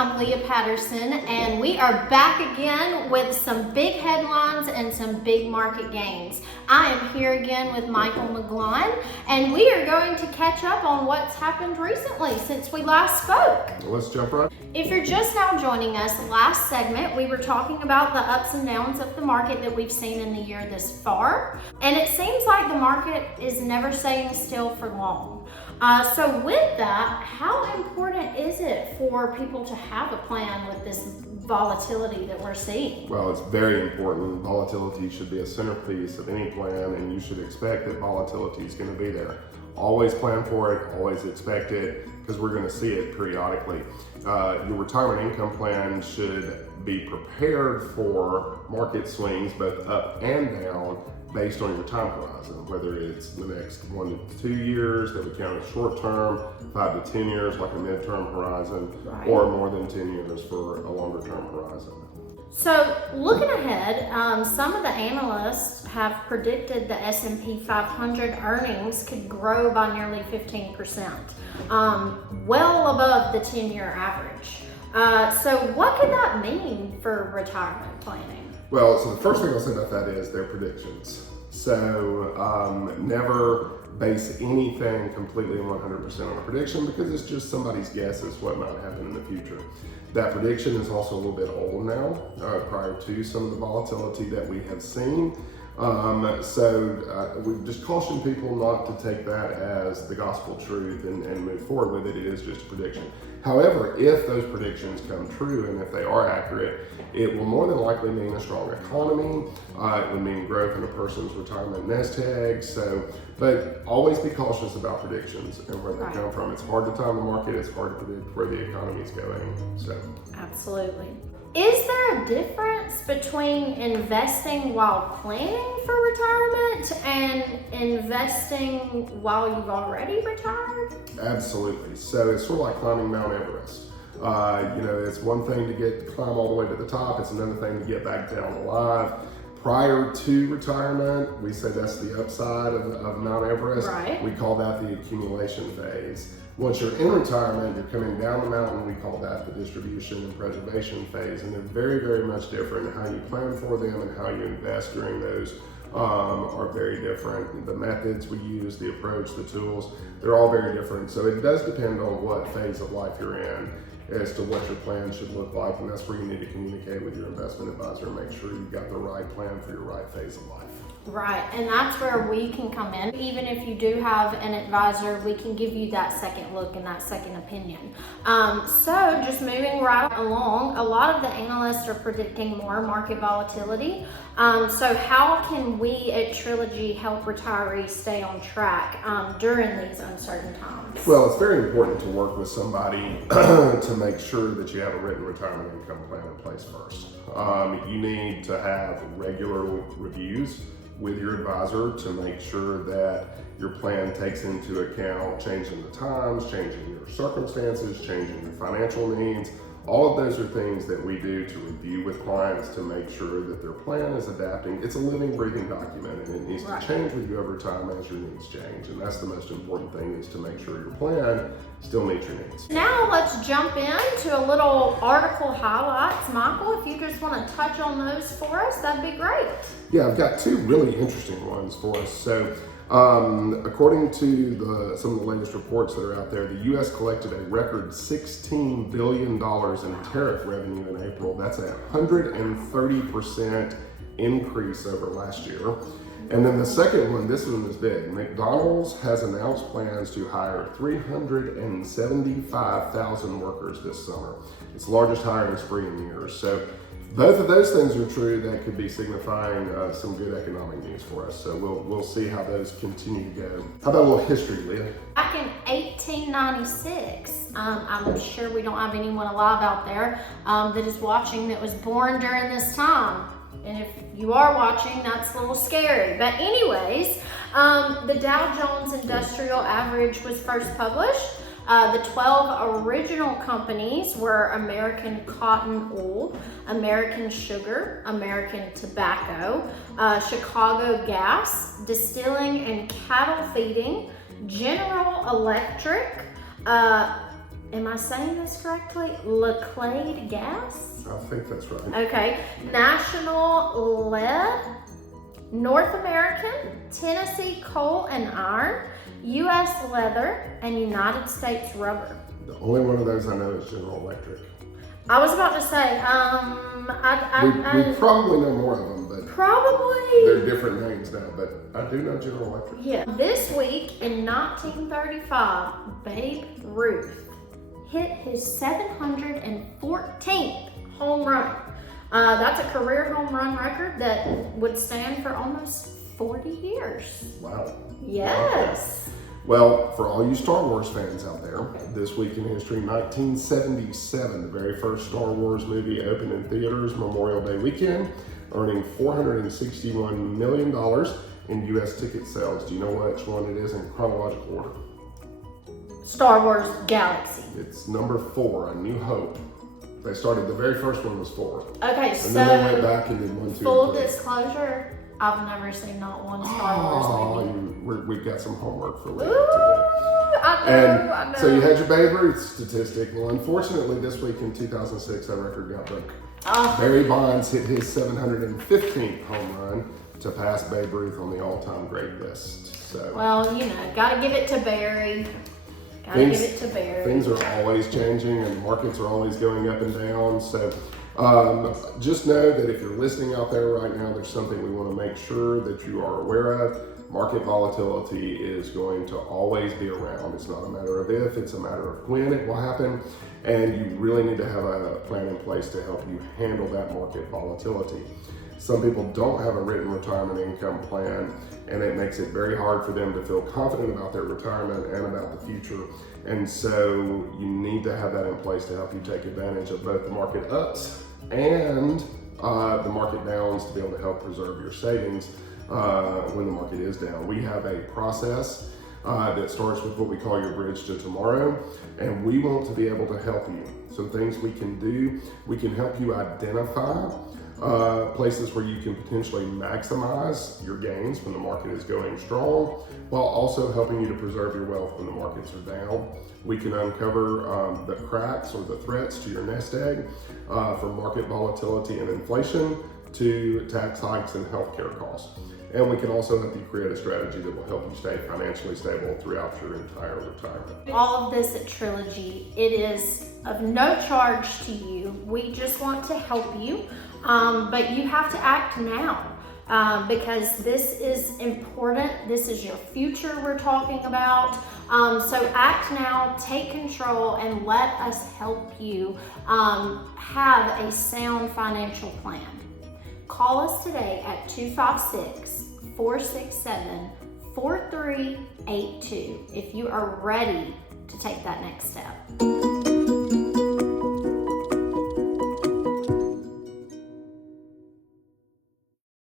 I'm Leah Patterson, and we are back again with some big headlines and some big market gains. I am here again with Michael McGlaughn, and we are going to catch up on what's happened recently since we last spoke. Let's jump right. If you're just now joining us, last segment we were talking about the ups and downs of the market that we've seen in the year this far, and it seems like the market is never staying still for long. So with that, how important is it for people to have a plan with this volatility that we're seeing? Well, it's very important. Volatility should be a centerpiece of any plan, and you should expect that volatility is going to be there. Always plan for it, always expect it, because we're going to see it periodically. Your retirement income plan should be prepared for market swings, both up and down, based on your time horizon, whether it's the next 1 to 2 years that we count as short term, 5 to 10 years like a midterm horizon, right, or more than 10 years for a longer term horizon. So looking ahead, some of the analysts have predicted the S&P 500 earnings could grow by nearly 15%, well above the 10-year average. So what could that mean for retirement planning? Well, so the first thing I'll say about that is their predictions. So never base anything completely 100% on a prediction, because it's just somebody's guess as what might happen in the future. That prediction is also a little bit old now, prior to some of the volatility that we have seen. So we just caution people not to take that as the gospel truth and move forward with it. It is just a prediction. However, if those predictions come true and if they are accurate, it will more than likely mean a strong economy. It would mean growth in a person's retirement nest egg. But always be cautious about predictions and where they come from. It's hard to time the market. It's hard to predict where the economy is going. So absolutely. Is there a difference between investing while planning for retirement and investing while you've already retired? Absolutely. So it's sort of like climbing Mount Everest. It's one thing to climb all the way to the top. It's another thing to get back down alive. Prior to retirement, we say that's the upside of Mount Everest. Right. We call that the accumulation phase. Once you're in retirement, you're coming down the mountain. We call that the distribution and preservation phase. And they're very, very much different. How you plan for them and how you invest during those are very different. The methods we use, the approach, the tools, they're all very different. So it does depend on what phase of life you're in as to what your plan should look like. And that's where you need to communicate with your investment advisor and make sure you've got the right plan for your right phase of life. Right, and that's where we can come in. Even if you do have an advisor, we can give you that second look and that second opinion. So just moving right along, a lot of the analysts are predicting more market volatility. So how can we at Trilogy help retirees stay on track during these uncertain times? Well, it's very important to work with somebody to make sure that you have a written retirement income plan in place first. You need to have regular reviews with your advisor to make sure that your plan takes into account changing the times, changing your circumstances, changing your financial needs. All of those are things that we do to review with clients to make sure that their plan is adapting. It's a living, breathing document, and it needs to change with you over time as your needs change. And that's the most important thing, is to make sure your plan still meets your needs. Now let's jump into a little article highlights. Michael, if you just want to touch on those for us, that'd be great. Yeah, I've got two really interesting ones for us. So according to some of the latest reports that are out there, the U.S. collected a record $16 billion in tariff revenue in April. That's a 130% increase over last year. And then the second one, this one is big. McDonald's has announced plans to hire 375,000 workers this summer. It's the largest hiring spree in years. So both of those things are true. That could be signifying some good economic news for us. So we'll see how those continue to go. How about a little history, Leah? Back in 1896, I'm sure we don't have anyone alive out there that is watching that was born during this time. And if you are watching, that's a little scary. But anyways, the Dow Jones Industrial Average was first published. The 12 original companies were American Cotton Wool, American Sugar, American Tobacco, Chicago Gas, Distilling and Cattle Feeding, General Electric, am I saying this correctly? Laclade gas? I think that's right. Okay. National Lead, North American, Tennessee Coal and Iron, U.S. Leather, and United States Rubber. The only one of those I know is General Electric. I was about to say, We probably know more of them, but probably. they're different names now, but I do know General Electric. Yeah. This week in 1935, Babe Ruth hit his 714th home run. That's a career home run record that would stand for almost 40 years. Wow. Yes. Well, for all you Star Wars fans out there, this week in history, 1977, the very first Star Wars movie opened in theaters Memorial Day weekend, earning $461 million in U.S. ticket sales. Do you know which one it is in chronological order? Star Wars Galaxy. It's number 4, A New Hope. They started, the very first one was 4. Okay, And then they went back and did 1, 2, full and 3. disclosure, I've never seen not one Star Wars movie. We've got some homework for later Ooh, today. I know. So you had your Babe Ruth statistic. Well, unfortunately, this week in 2006, that record got broke. Barry Bonds hit his 715th home run to pass Babe Ruth on the all-time great list. So, well, gotta give it to Barry. Things are always changing and markets are always going up and down. So just know that if you're listening out there right now, there's something we want to make sure that you are aware of. Market volatility is going to always be around. It's not a matter of if, it's a matter of when it will happen. And you really need to have a plan in place to help you handle that market volatility. Some people don't have a written retirement income plan, and it makes it very hard for them to feel confident about their retirement and about the future. And so you need to have that in place to help you take advantage of both the market ups and the market downs to be able to help preserve your savings when the market is down. We have a process that starts with what we call your bridge to tomorrow, and we want to be able to help you. Some things we can do, we can help you identify places where you can potentially maximize your gains when the market is going strong, while also helping you to preserve your wealth when the markets are down. We can uncover the cracks or the threats to your nest egg, from market volatility and inflation to tax hikes and healthcare costs. And we can also help you create a strategy that will help you stay financially stable throughout your entire retirement. All of this at Trilogy, it is of no charge to you. We just want to help you, but you have to act now because this is important. This is your future we're talking about. So act now, take control, and let us help you have a sound financial plan. Call us today at 256-467-4382 if you are ready to take that next step.